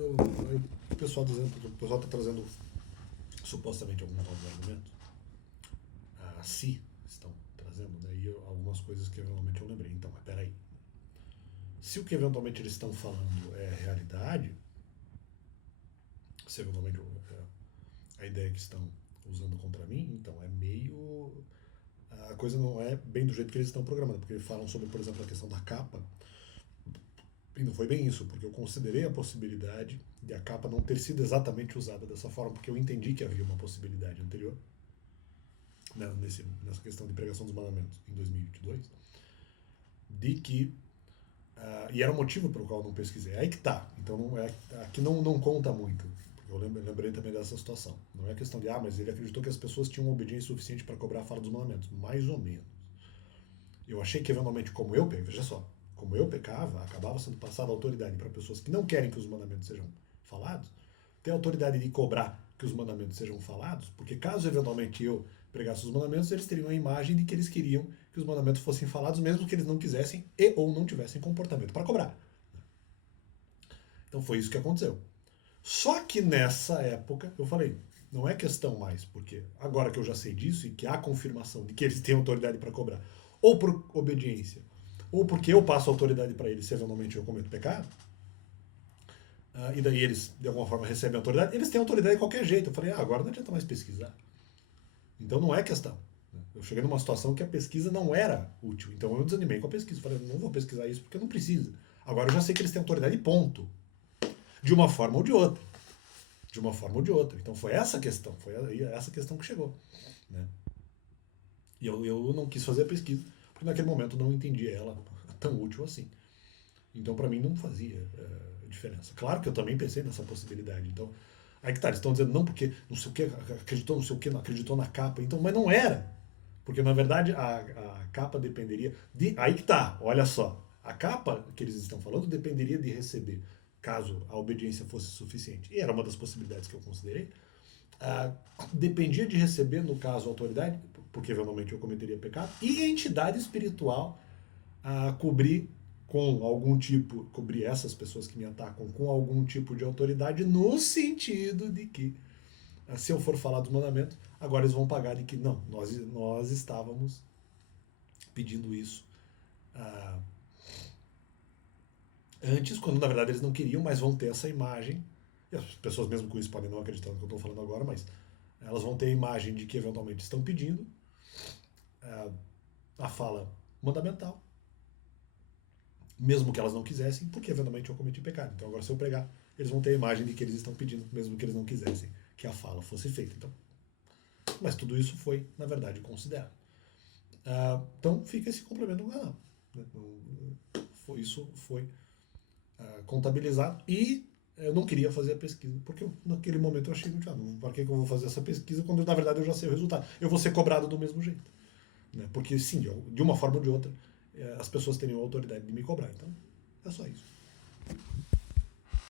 o pessoal está trazendo supostamente alguns novos argumentos. Se estão trazendo, né? E algumas coisas que eventualmente eu lembrei. Então, mas peraí. Se o que eventualmente eles estão falando é realidade, se eventualmente a ideia que estão usando contra mim, então é meio. A coisa não é bem do jeito que eles estão programando, porque eles falam sobre, por exemplo, a questão da capa, e não foi bem isso, porque eu considerei a possibilidade de a capa não ter sido exatamente usada dessa forma, porque eu entendi que havia uma possibilidade anterior, né, nessa questão de pregação dos mandamentos em 2022, de que. E era o motivo pelo qual eu não pesquisei. Aí que tá. Então aqui não conta muito. Porque eu lembrei também dessa situação. Não é questão de, mas ele acreditou que as pessoas tinham obediência suficiente para cobrar a fala dos mandamentos. Mais ou menos. Eu achei que eventualmente, como eu peguei, veja só, como eu pecava, acabava sendo passada autoridade para pessoas que não querem que os mandamentos sejam falados, ter a autoridade de cobrar que os mandamentos sejam falados, porque caso eventualmente eu pregasse os mandamentos, eles teriam a imagem de que eles queriam que os mandamentos fossem falados, mesmo que eles não quisessem e ou não tivessem comportamento para cobrar. Então foi isso que aconteceu. Só que nessa época eu falei, não é questão mais, porque agora que eu já sei disso e que há confirmação de que eles têm autoridade para cobrar, ou por obediência, ou porque eu passo autoridade para eles se eventualmente eu cometo pecado, e daí eles de alguma forma recebem autoridade, eles têm autoridade de qualquer jeito. Eu falei, agora não adianta mais pesquisar. Então não é questão. Eu cheguei numa situação que a pesquisa não era útil, então eu desanimei com a pesquisa. Falei, não vou pesquisar isso porque não precisa. Agora eu já sei que eles têm autoridade, ponto. De uma forma ou de outra. De uma forma ou de outra. Então foi essa questão, foi essa questão que chegou. Né? E eu não quis fazer a pesquisa, porque naquele momento não entendi ela tão útil assim. Então para mim não fazia diferença. Claro que eu também pensei nessa possibilidade. Então, aí que tá, eles estão dizendo não porque não sei o que, acreditou não sei o que, não acreditou na capa. Então, mas não era. Porque na verdade a capa dependeria de. Aí que tá, olha só. A capa que eles estão falando dependeria de receber, caso a obediência fosse suficiente. E era uma das possibilidades que eu considerei. Dependia de receber, no caso, a autoridade, porque eventualmente eu cometeria pecado, e a entidade espiritual cobrir com algum tipo, cobrir essas pessoas que me atacam com algum tipo de autoridade, no sentido de que, se eu for falar dos mandamentos, agora eles vão pagar de que não, nós estávamos pedindo isso antes, quando na verdade eles não queriam, mas vão ter essa imagem. E as pessoas mesmo com isso podem não acreditar no que eu estou falando agora, mas elas vão ter a imagem de que eventualmente estão pedindo a fala mandamental, mesmo que elas não quisessem, porque eventualmente eu cometi pecado. Então agora se eu pregar, eles vão ter a imagem de que eles estão pedindo, mesmo que eles não quisessem que a fala fosse feita. Então, mas tudo isso foi, na verdade, considerado. Então fica esse complemento no canal. Isso foi contabilizado e eu não queria fazer a pesquisa, porque naquele momento eu achei, para que eu vou fazer essa pesquisa quando na verdade eu já sei o resultado? Eu vou ser cobrado do mesmo jeito. Né? Porque sim, de uma forma ou de outra, as pessoas teriam a autoridade de me cobrar. Então, é só isso.